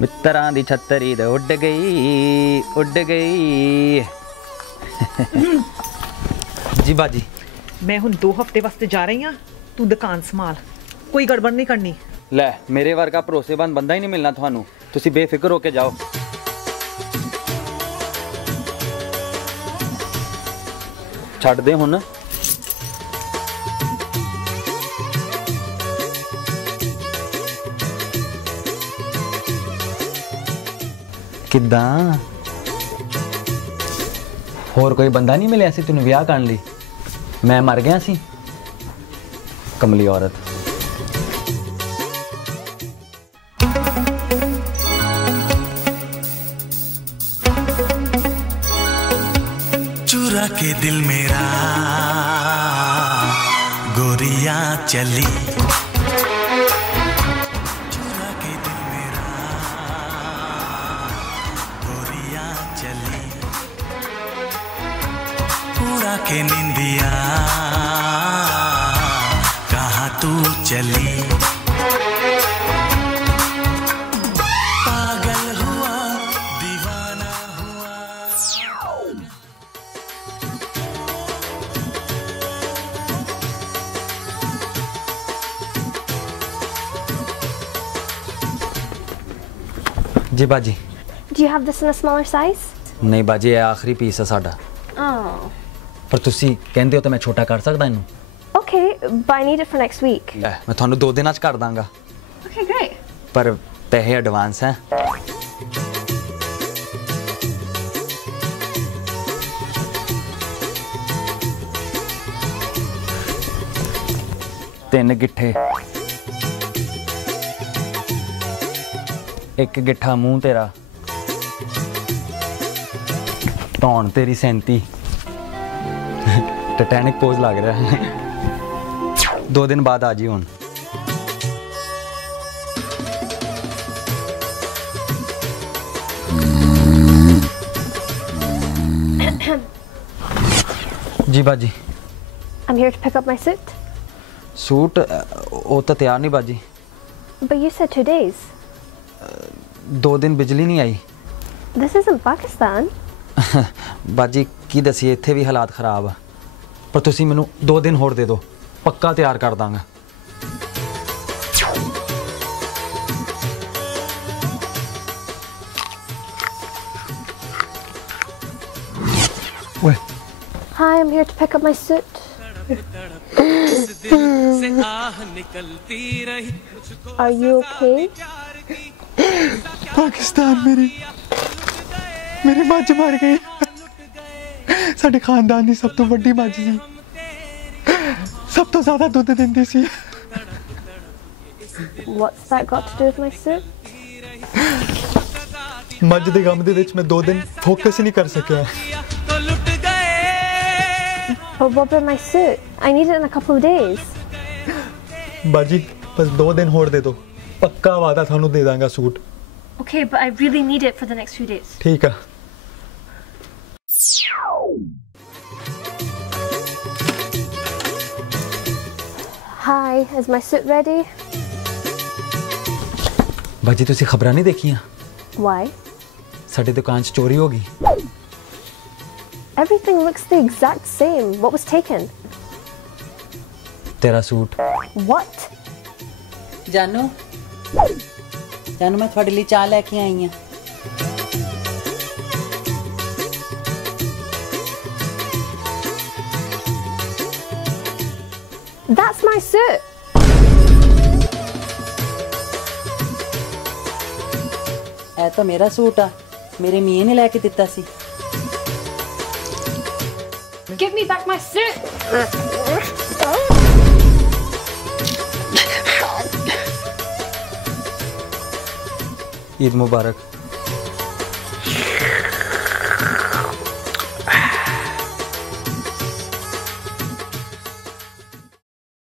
मित्तरां दी छत्तरी ते उड़ गई जी बाजी मैं हुण 2 हफ्ते वास्ते जा रही हाँ, तू दुकान संभाल, कोई गड़बड़ नहीं करनी। लै मेरे वर्गा भरोसेमंद बंदा ही नहीं मिलना थानू, तुसी बेफिक्र होके जाओ। छड्ड दे हुण। किद्दां होर कोई बंदा नहीं मिलिया सी तैनूं विआह करन लई? मैं मर गया सी कमली औरत। चुरा के दिल मेरा गोरियां चली, चुरा के दिल मेरा गोरियां चली, पूरा के निंदिया कहाँ तू चली, पागल हुआ दीवाना हुआ। जी बाजी। Do you have this in a smaller size? नहीं बाजी, ये आखिरी पीस है साडा। Oh. पर तुसी कहंदे हो तो मैं छोटा कर सकदा इनू। Okay, but I need it for next week. मैं थानू 2 दिनां च कर दांगा। Okay, great. पर पैसे एडवांस हैं। तीन गिट्ठे, एक गिट्ठा मूंह तेरा, धौन तेरी 37। टाइटैनिक पोज लग रहा है। 2 दिन बाद आ जी हुण। जी बाजी। I'm here to pick up my suit. Suit वो तो तैयार नहीं बाजी। But you said 2 days. 2 दिन बिजली नहीं आई। This isn't Pakistan. बाजी की दसी इत्थे भी हालात खराब आ, पर तुसी मैनू 2 दिन होर दे दो, पक्का तैयार कर दांगा। ओए Hi, I'm here to pick up my suit. Are you okay? Pakistan मेरी मੱਝ मर गई। साडे खानदान दी सब तो वड्डी मੱਝ सी, सब तो ज्यादा दुध दिंदी सी। What's that got to do with my suit? मੱਝ दे गम दे विच मैं 2 दिन फोकस ही नहीं कर सकिया। But what about my suit? I need it in a couple of days. बाजी बस 2 दिन होर दे दो, पक्का वादा थानू दे दांगा suit. Okay, but I really need it for the next few days. ठीक है। Hi, is my suit ready? बाजी तुसी खबरां नहीं देखियां? Why? साडी दुकान च चोरी हो गई। Everything looks the exact same. What was taken? तेरा सूट। What? जानू मैं थोड़े लिए चाह लेके आई हूँ। That's my suit. ऐ तो मेरा सूट आ, मेरे मियां ने लेके दिता सी। Give me back my suit. Eid Mubarak.